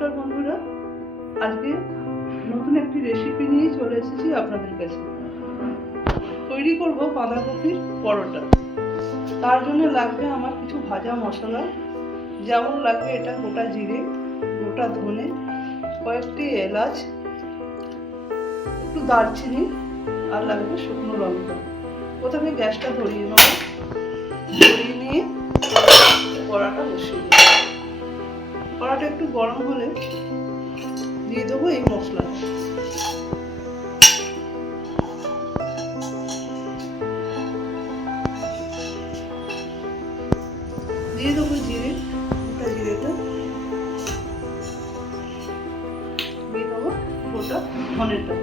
নমস্কার বন্ধুরা, আজকে নতুন একটি রেসিপি নিয়ে চলে এসেছি আপনাদের কাছে। তৈরি করব বাঁধাকপির পরোটা। তার জন্য লাগবে আমার কিছু ভাজা মশলা, যেমন লাগবে এটা গোটা জিরে, গোটা ধনে, কয়েকটি এলাচ, একটু দারচিনি, আর লাগবে শুকনো লঙ্কা। প্রথমে গ্যাসটা ধরিয়ে নেব, ধরিয়ে নিয়ে কড়াটা বসিয়ে দেবো। কড়াটা একটু গরম হলে দিয়ে দেবো এই মশলাটা। দিয়ে দেবো জিরে, গোটা জিরেটা, দিয়ে দেবো গোটা ধনেটা।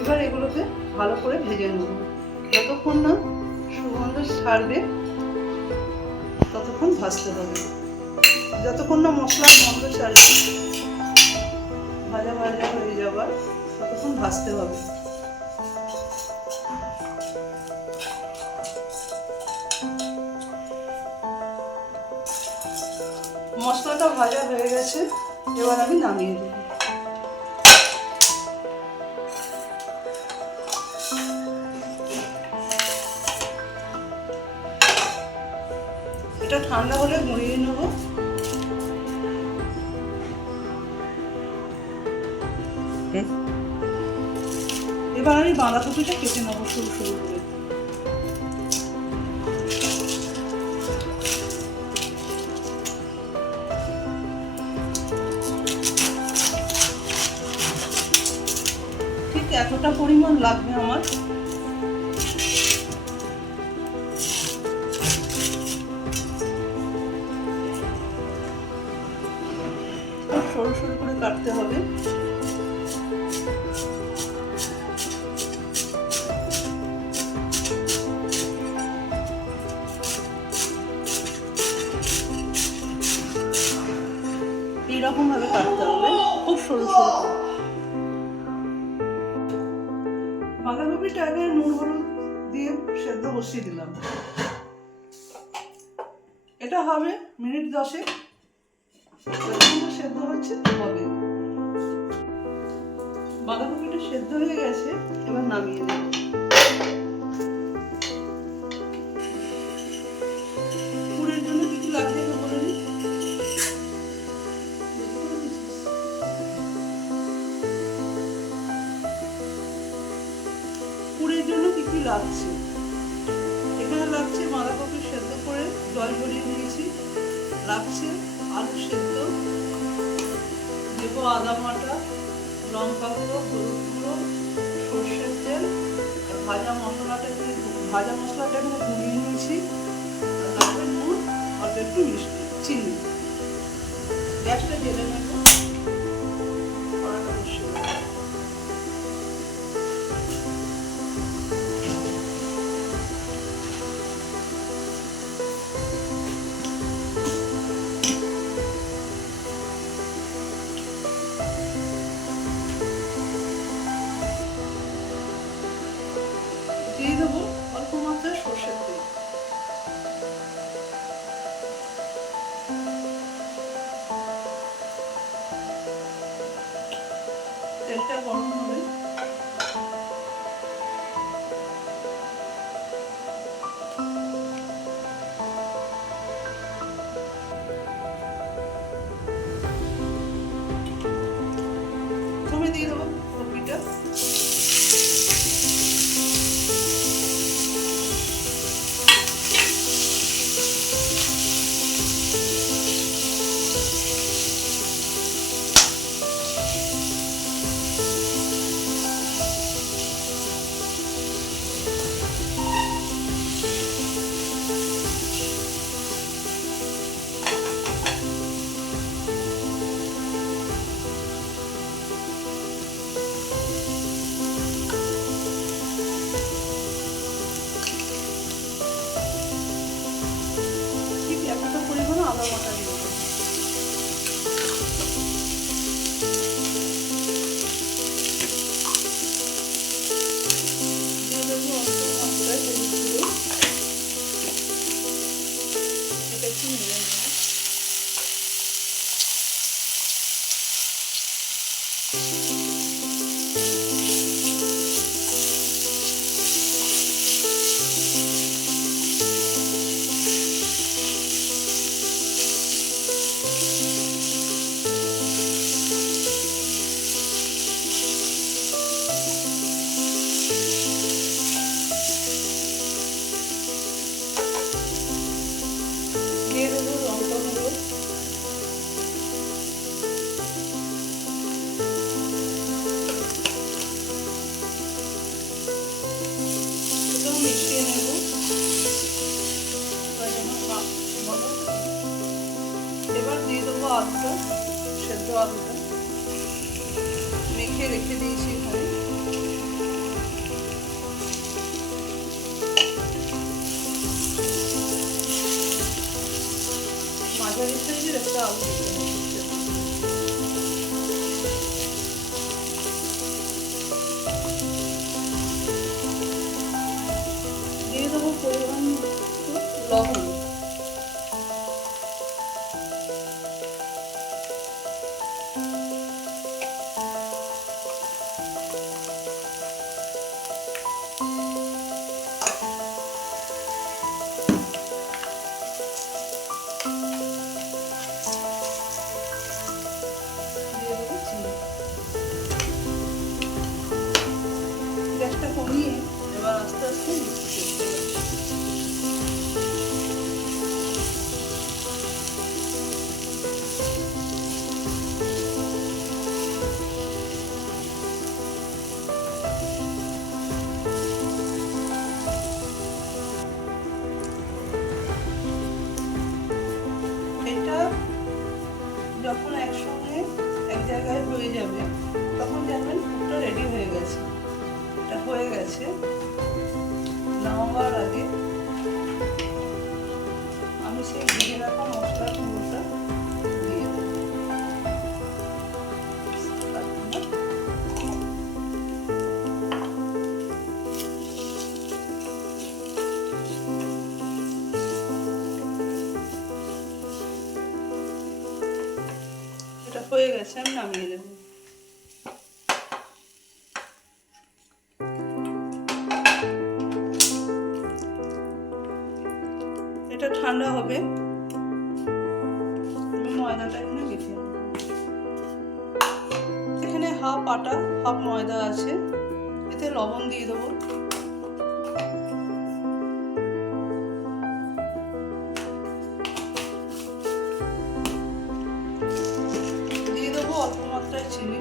এবার এগুলোকে ভালো করে ভেজে নেব, যতক্ষণ না সুগন্ধ ছাড়বে ততক্ষণ ভাজতে হবে। যতক্ষণ না মশলার গন্ধ ছাড়বে, ভাজা ভাজা হয়ে যাবার ততক্ষণ ভাজতে হবে। মশলাটা ভাজা হয়ে গেছে, এবার আমি নামিয়ে দেব। এটা ঠান্ডা হলে গুঁড়িয়ে নেব। এবার আমি বাঁধাকপিটা কেটে নেব সরু সরু করে। ঠিক এতটা পরিমাণ লাগবে আমার। সরু সরু করে কাটতে হবে। এইরকম ভাবে কাটতে হবে, খুব সরু সরু করে। বাঁধাকপিটা আগে নুন হলুদ দিয়ে সেদ্ধ বসিয়ে দিলাম। এটা হবে মিনিট 10। সেদ্ধ হচ্ছে হবে। বাঁধাকপিটা সেদ্ধ হয়ে গেছে, এবার নামিয়ে দেব। পুরের জন্য কি কি লাগবে বলে নিই। পুরের জন্য কি কি লাগছে, এখানে লাগছে বাঁধাকপি সেদ্ধ করে জল ঝরিয়ে নিয়েছি, লাগছে আলু সেদ্ধ, দেবো আদা বাটা, লঙ্কা গুঁড়ো, হলুদ গুঁড়ো, সর্ষের তেল, আর ভাজা মশলাটা এখানে গুঁড়িয়ে নিয়েছি, আর লাগবে নুন, অল্প একটু মিষ্টি, চিনি। গ্যাসটা জেলে নেব, কড়াটা বসিয়ে দেব। দিয়ে দেবো অল্প মাত্রায় সর্ষের তেল। তেলটা গরম হবে, প্রথমে দিয়ে দেবো কপিটা। এতটা পরিমাণে আদা বাটা দিয়ে দেবো। দিয়ে দেবো অল্প মাত্রায় হলুদ গুঁড়ো। এটা একটু নেড়ে নেবো। এবার দিয়ে দেবো আলুটা, সেদ্ধ আলুটা মেখে রেখে দিয়েছি এখানে। মাঝারি সাইজের একটা আলু দিতে হবে। দিয়ে দেবো পরিমাণ লবণ। গ্যাসটা কমিয়ে এবার আস্তে আস্তে মিক্সি করতে হবে। এটা যখন একসঙ্গে এক জায়গায় হয়ে যাবে তখন জানবেন পুরটা রেডি হয়ে গেছে। এটা হয়ে গেছে। নামাবার আগে আমি সেই ভেজে রাখা মশলার গুঁড়োটা দিয়ে দেবো। এটা হয়ে গেছে, আমি নামিয়ে দেবো। এটা ঠান্ডা হবে। আমি ময়দাটা এখানে মেখে নেব। এখানে হাফ আটা হাফ ময়দা আছে, এতে লবণ দিয়ে দেবো। দিয়ে দেবো অল্প মাত্রায় চিনি।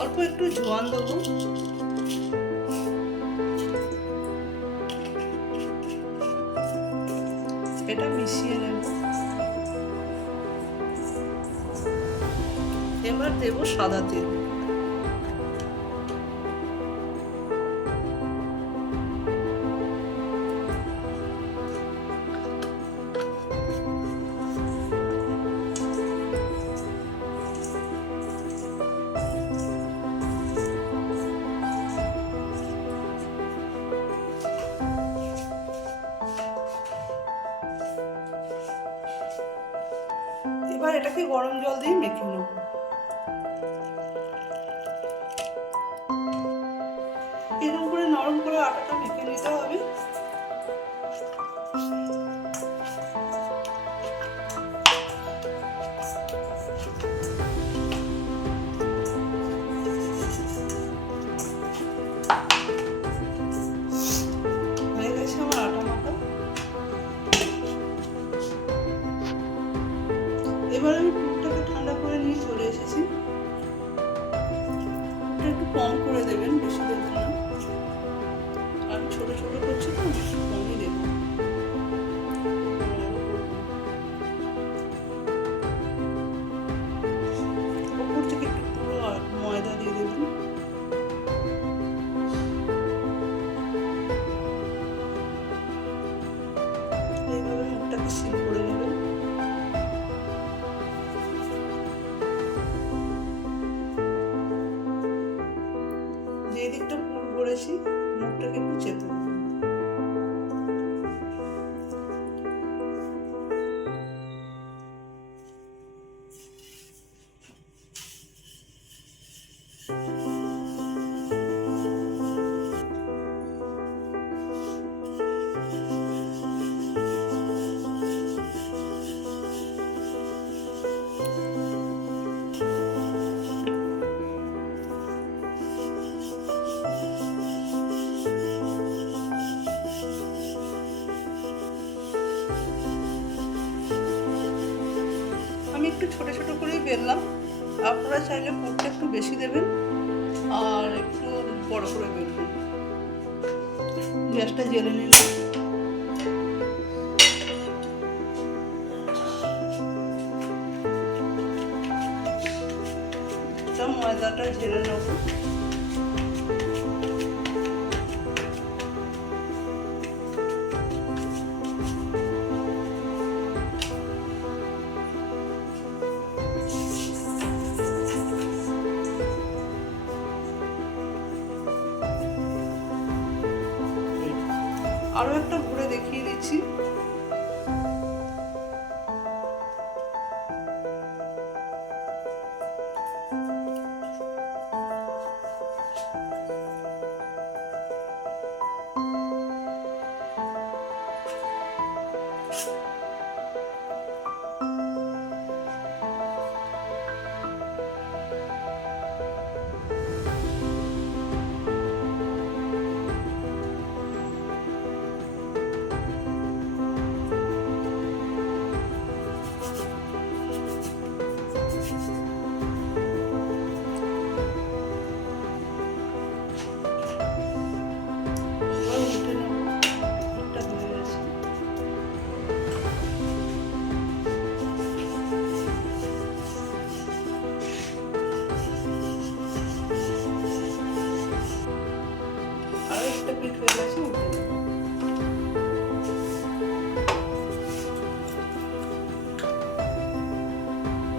অল্প একটু জোয়ান দেবো। এটা মিশিয়ে নেব। এবার দেবো সাদা তেল। এবার এটাকে গরম জল দিয়ে মেখে নেব। এরকম করে নরম করে আটাটা মেখে নিতে হবে। হয়ে গেছে আমার আটা মাখা। এবার আমি পুরটাকে ঠান্ডা করে নিয়ে চলে এসেছি। পুরটা একটু কম করে দেবেন, বেশি দেবেন না। আমি ছোট ছোট করছি তো, কমই দেবো। উপর থেকে একটু পুরো ময়দা দিয়ে দেবেন। এইভাবে মুখটাকে সিল করে নেবেন। যে দিকটা পুর করেছি মুখটাকে একটু চেপে দেবেন। আমি একটু ছোট ছোট করেই বেললাম। আপনারা চাইলে পুরটা একটু বেশি দেবেন আর একটু বড় করে বেলবেন। গ্যাসটা জ্বেলে নিলাম। ময়দাটা ঝেড়ে নেব। আরো একটা ঘুরে দেখিয়ে দিচ্ছি।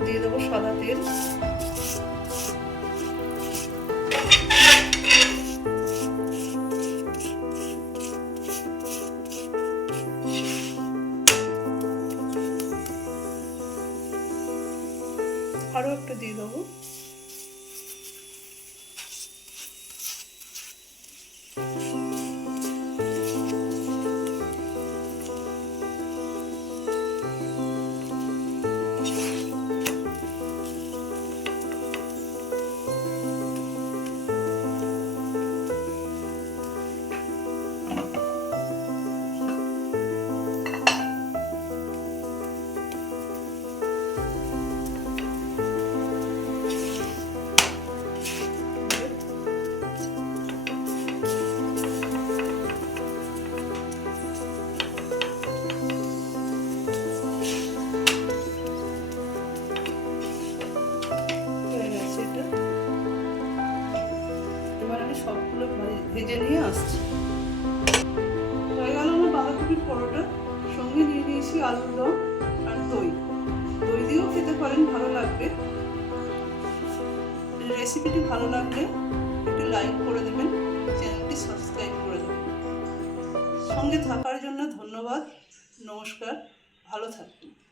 দিয়ে দেবো সাদা তেল। আরো একটা দিয়ে দেবো। সবগুলো ভেজে নিয়ে আসছি। হয়ে গেল আমার বাঁধাকপির পরোটা। সঙ্গে নিয়ে নিয়েছি আলুর দম আর দই। দই দিয়েও খেতে পারেন, ভালো লাগবে। রেসিপিটি ভালো লাগলে একটু লাইক করে দেবেন, চ্যানেলটি সাবস্ক্রাইব করে দেবেন। সঙ্গে থাকার জন্য ধন্যবাদ। নমস্কার, ভালো থাকবেন।